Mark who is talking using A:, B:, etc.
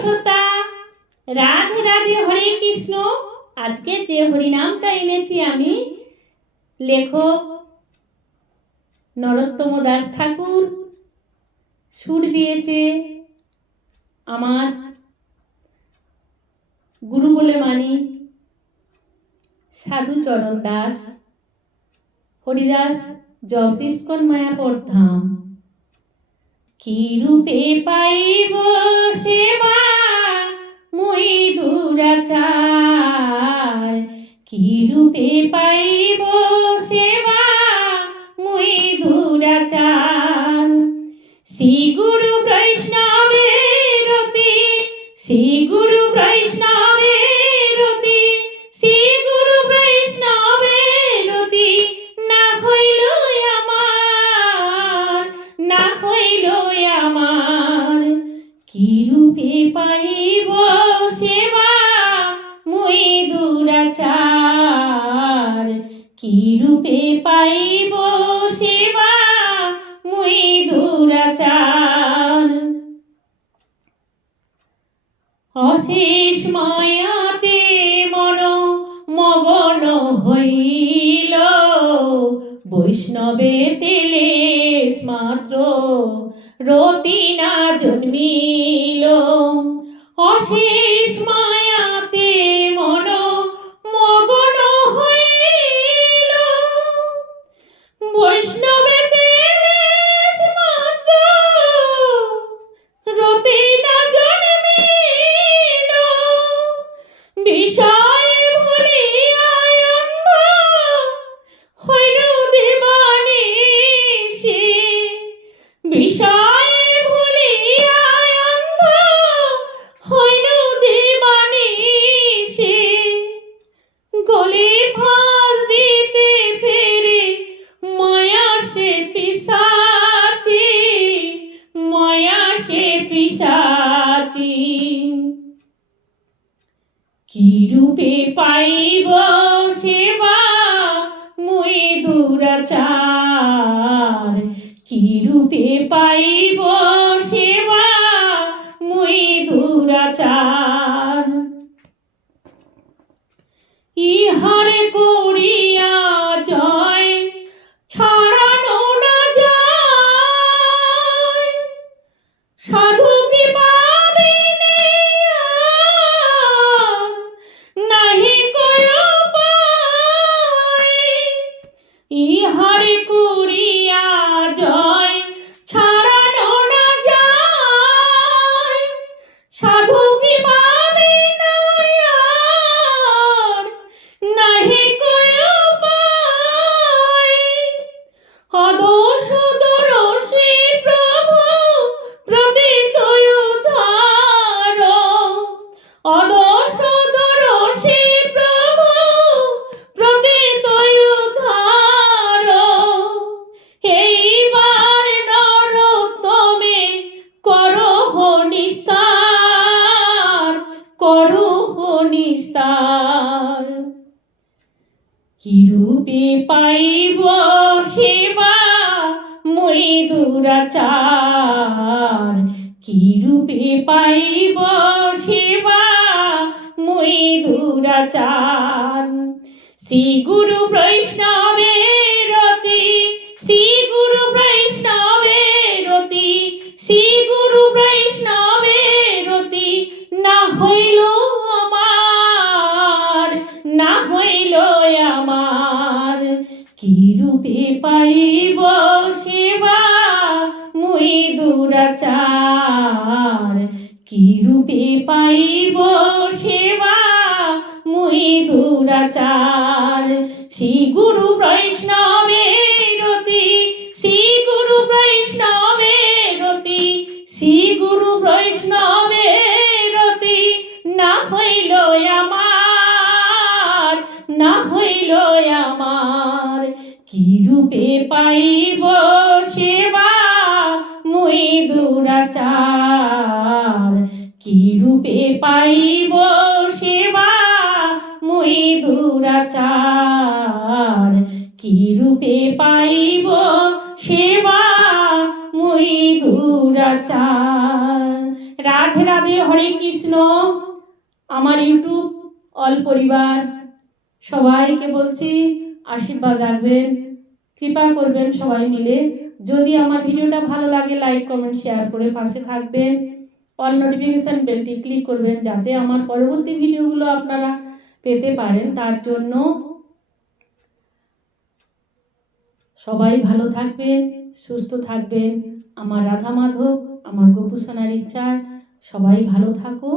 A: শ্রোতা। রাধে রাধে হরে কৃষ্ণ। আজকে যে হরিনামটা এনেছি আমি, লেখক নরোত্তম দাস ঠাকুর। সুর দিয়েছে আমার গুরু বলে মানি সাধুচরণ দাস। হরিদাস জবস ইস্কন মায়াপর ধাম কি রূপে পাইব সেবা রূপে পাইব সেবা মুই দুরাচার। শ্রী গুরু বৈষ্ণবের রতি শ্রী গুরু বৈষ্ণবের রতি শ্রী গুরু বৈষ্ণবের রতি, না হইল আমার, না হইল আমার। কি পাইব সেবা রূপে পাইব সেবা মুই দুরাচার অশেষ মায়াতে মন মগন হইল। বৈষ্ণবে তেলে মাত্র রতি না কি রূপে পাইব সেবা? মুই দুরাচার। কি রূপে পাইব সেবা? মুই দুরাচার। ইহারে করিয়া নিস্তার করহ নিস্তার কি রূপে পাইব সেবা মই দুরাচার কি রূপে পাইব দুরাচার শ্রী গুরু বৈষ্ণবের রতি শ্রী গুরু বৈষ্ণবের রতি শ্রী গুরু বৈষ্ণবের রতি, না হইল আমার, না হইল আমার। কি রূপে পাইব সেবা, মুই দুরাচার। কি রূপে পাইব দুরাচার। শ্রী গুরু বৈষ্ণবের রতি, শ্রী গুরু বৈষ্ণবের শ্রী গুরু বৈষ্ণবের না হইল আমার, না হইল আমার। কি রূপে পাইব দুরাচার কি রূপে পাইব সেবা মুই দুরাচার? রাধে রাধে, হরে কৃষ্ণ। আমার ইউটিউব অল পরিবার, সবাইকে বলছি আশীর্বাদ রাখবেন, কৃপা করবেন সবাই মিলে। যদি আমার ভিডিওটা ভালো লাগে লাইক কমেন্ট শেয়ার করে পাশে থাকবেন। অল নোটিফিকেশান বেলটি ক্লিক করবেন, যাতে আমার পরবর্তী ভিডিওগুলো আপনারা পেতে পারেন। তার জন্য সবাই ভালো থাকবেন, সুস্থ থাকবেন। আমার রাধা মাধব, আমার গোপু সোনার ইচ্ছা। সবাই ভালো থাকো।